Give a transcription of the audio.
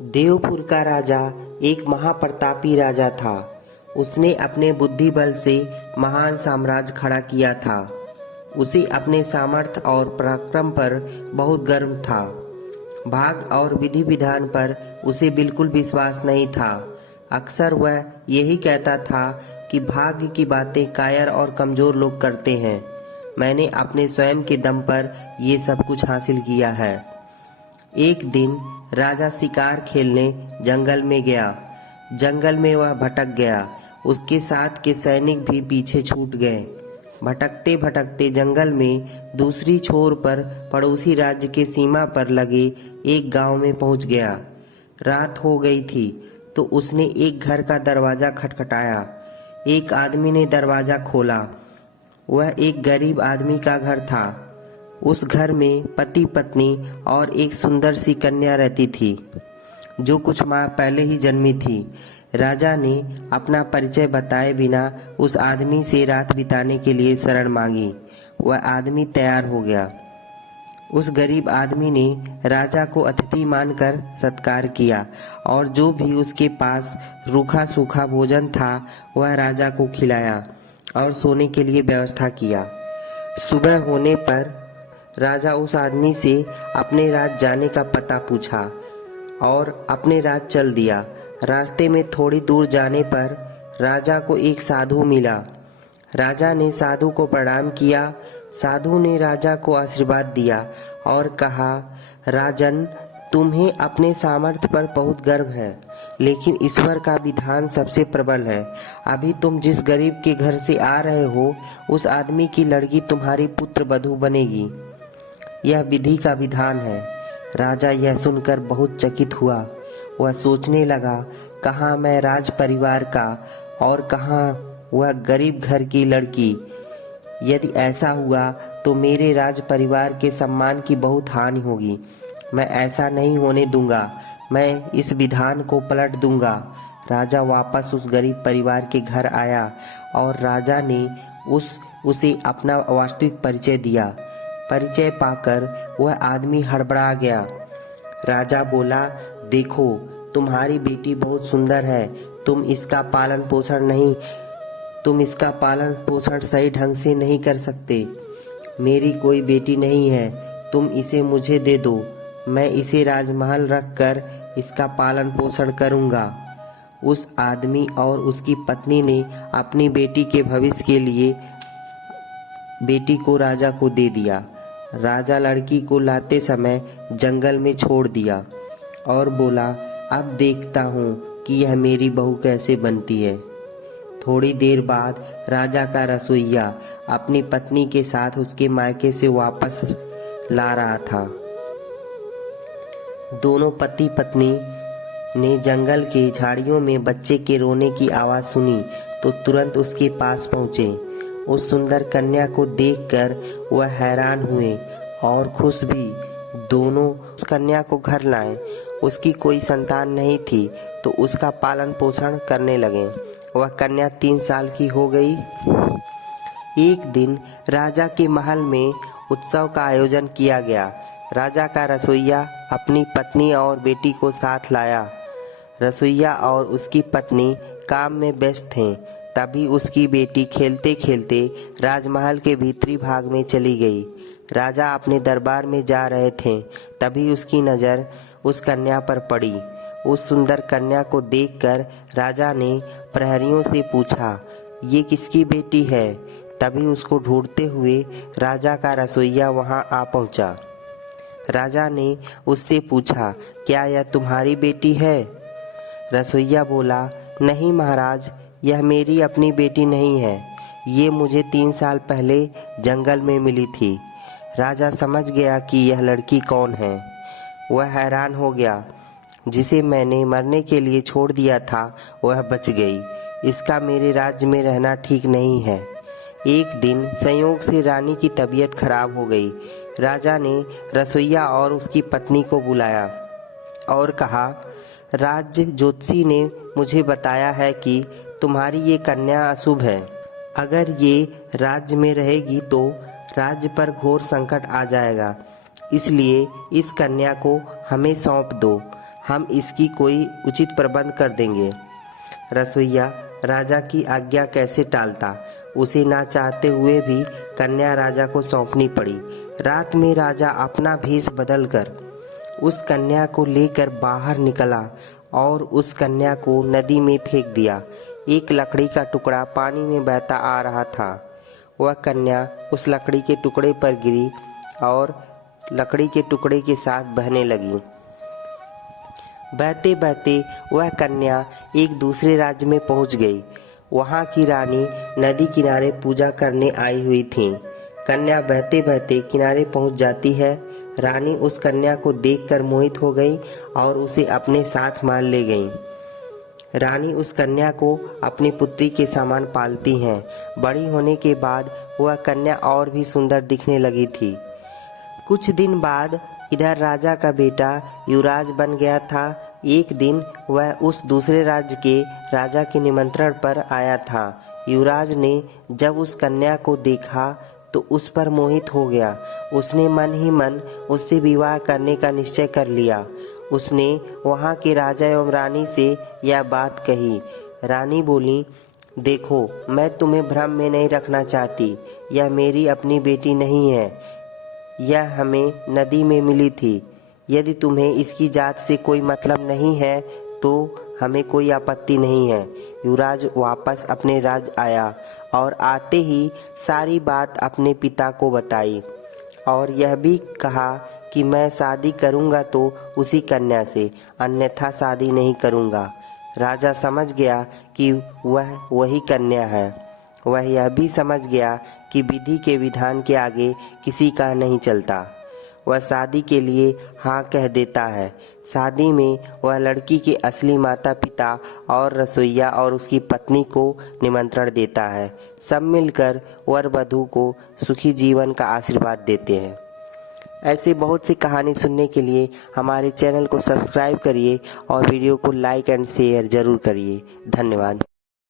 देवपुर का राजा एक महाप्रतापी राजा था। उसने अपने बुद्धि बल से महान साम्राज्य खड़ा किया था। उसे अपने सामर्थ्य और पराक्रम पर बहुत गर्व था। भाग और विधि विधान पर उसे बिल्कुल विश्वास नहीं था। अक्सर वह यही कहता था कि भाग्य की बातें कायर और कमजोर लोग करते हैं। मैंने अपने स्वयं के दम पर ये सब कुछ हासिल किया है। एक दिन राजा शिकार खेलने जंगल में गया। जंगल में वह भटक गया। उसके साथ के सैनिक भी पीछे छूट गए। भटकते भटकते जंगल में दूसरी छोर पर पड़ोसी राज्य के सीमा पर लगे एक गांव में पहुंच गया। रात हो गई थी तो उसने एक घर का दरवाजा खटखटाया। एक आदमी ने दरवाजा खोला। वह एक गरीब आदमी का घर था। उस घर में पति पत्नी और एक सुंदर सी कन्या रहती थी, जो कुछ माह पहले ही जन्मी थी। राजा ने अपना परिचय बताए बिना उस आदमी से रात बिताने के लिए शरण मांगी। वह आदमी तैयार हो गया। उस गरीब आदमी ने राजा को अतिथि मानकर सत्कार किया और जो भी उसके पास रूखा सूखा भोजन था वह राजा को खिलाया और सोने के लिए व्यवस्था किया। सुबह होने पर राजा उस आदमी से अपने राज्य जाने का पता पूछा और अपने राज्य चल दिया। रास्ते में थोड़ी दूर जाने पर राजा को एक साधु मिला। राजा ने साधु को प्रणाम किया। साधु ने राजा को आशीर्वाद दिया और कहा, राजन, तुम्हें अपने सामर्थ्य पर बहुत गर्व है, लेकिन ईश्वर का विधान सबसे प्रबल है। अभी तुम जिस गरीब के घर से आ रहे हो, उस आदमी की लड़की तुम्हारी पुत्र वधू बनेगी। यह विधि का विधान है। राजा यह सुनकर बहुत चकित हुआ। वह सोचने लगा, कहाँ मैं राज परिवार का और कहाँ वह गरीब घर की लड़की। यदि ऐसा हुआ तो मेरे राज परिवार के सम्मान की बहुत हानि होगी। मैं ऐसा नहीं होने दूंगा। मैं इस विधान को पलट दूंगा। राजा वापस उस गरीब परिवार के घर आया और राजा ने उसे अपना वास्तविक परिचय दिया। परिचय पाकर वह आदमी हड़बड़ा गया। राजा बोला, देखो, तुम्हारी बेटी बहुत सुंदर है। तुम इसका पालन पोषण सही ढंग से नहीं कर सकते। मेरी कोई बेटी नहीं है। तुम इसे मुझे दे दो। मैं इसे राजमहल रखकर इसका पालन पोषण करूंगा। उस आदमी और उसकी पत्नी ने अपनी बेटी के भविष्य के लिए बेटी को राजा को दे दिया। राजा लड़की को लाते समय जंगल में छोड़ दिया और बोला, अब देखता हूँ कि यह मेरी बहू कैसे बनती है। थोड़ी देर बाद राजा का रसोइया अपनी पत्नी के साथ उसके मायके से वापस ला रहा था। दोनों पति पत्नी ने जंगल के झाड़ियों में बच्चे के रोने की आवाज़ सुनी तो तुरंत उसके पास पहुँचे। उस सुंदर कन्या को देखकर वह हैरान हुए और खुश भी। दोनों उस कन्या को घर लाए। उसकी कोई संतान नहीं थी तो उसका पालन पोषण करने लगे। वह कन्या 3 साल की हो गई। एक दिन राजा के महल में उत्सव का आयोजन किया गया। राजा का रसोइया अपनी पत्नी और बेटी को साथ लाया। रसोइया और उसकी पत्नी काम में व्यस्त थे। तभी उसकी बेटी खेलते खेलते राजमहल के भीतरी भाग में चली गई। राजा अपने दरबार में जा रहे थे। तभी उसकी नज़र उस कन्या पर पड़ी। उस सुंदर कन्या को देखकर राजा ने प्रहरियों से पूछा, ये किसकी बेटी है? तभी उसको ढूंढते हुए राजा का रसोइया वहां आ पहुंचा। राजा ने उससे पूछा, क्या यह तुम्हारी बेटी है? रसोइया बोला, नहीं महाराज, यह मेरी अपनी बेटी नहीं है। ये मुझे 3 साल पहले जंगल में मिली थी। राजा समझ गया कि यह लड़की कौन है। वह हैरान हो गया। जिसे मैंने मरने के लिए छोड़ दिया था वह बच गई। इसका मेरे राज्य में रहना ठीक नहीं है। एक दिन संयोग से रानी की तबीयत खराब हो गई। राजा ने रसोइया और उसकी पत्नी को बुलाया और कहा, राज्य ज्योतिषी ने मुझे बताया है कि तुम्हारी ये कन्या अशुभ है। अगर ये राज्य में रहेगी तो राज्य पर घोर संकट आ जाएगा। इसलिए इस कन्या को हमें सौंप दो। हम इसकी कोई उचित प्रबंध कर देंगे। रसोइया राजा की आज्ञा कैसे टालता। उसे ना चाहते हुए भी कन्या राजा को सौंपनी पड़ी। रात में राजा अपना भेष बदलकर उस कन्या को लेकर बाहर निकला और उस कन्या को नदी में फेंक दिया। एक लकड़ी का टुकड़ा पानी में बहता आ रहा था। वह कन्या उस लकड़ी के टुकड़े पर गिरी और लकड़ी के टुकड़े के साथ बहने लगी। बहते बहते वह कन्या एक दूसरे राज्य में पहुंच गई। वहां की रानी नदी किनारे पूजा करने आई हुई थी। कन्या बहते बहते किनारे पहुंच जाती है। रानी उस कन्या को देखकर मोहित हो गई और उसे अपने साथ मान ले गई। रानी उस कन्या को अपनी पुत्री के समान पालती हैं। बड़ी होने के बाद वह कन्या और भी सुंदर दिखने लगी थी। कुछ दिन बाद इधर राजा का बेटा युवराज बन गया था। एक दिन वह उस दूसरे राज्य के राजा के निमंत्रण पर आया था। युवराज ने जब उस कन्या को देखा तो उस पर मोहित हो गया। उसने मन ही मन उससे विवाह करने का निश्चय कर लिया। उसने वहाँ के राजा एवं रानी से यह बात कही। रानी बोली, देखो, मैं तुम्हें भ्रम में नहीं रखना चाहती। यह मेरी अपनी बेटी नहीं है। यह हमें नदी में मिली थी। यदि तुम्हें इसकी जात से कोई मतलब नहीं है तो हमें कोई आपत्ति नहीं है। युवराज वापस अपने राज्य आया और आते ही सारी बात अपने पिता को बताई और यह भी कहा कि मैं शादी करूंगा तो उसी कन्या से, अन्यथा शादी नहीं करूंगा। राजा समझ गया कि वह वही कन्या है। वह यह भी समझ गया कि विधि के विधान के आगे किसी का नहीं चलता। वह शादी के लिए हाँ कह देता है। शादी में वह लड़की के असली माता पिता और रसोइया और उसकी पत्नी को निमंत्रण देता है। सब मिलकर वर वधू को सुखी जीवन का आशीर्वाद देते हैं। ऐसे बहुत सी कहानी सुनने के लिए हमारे चैनल को सब्सक्राइब करिए और वीडियो को लाइक एंड शेयर ज़रूर करिए। धन्यवाद।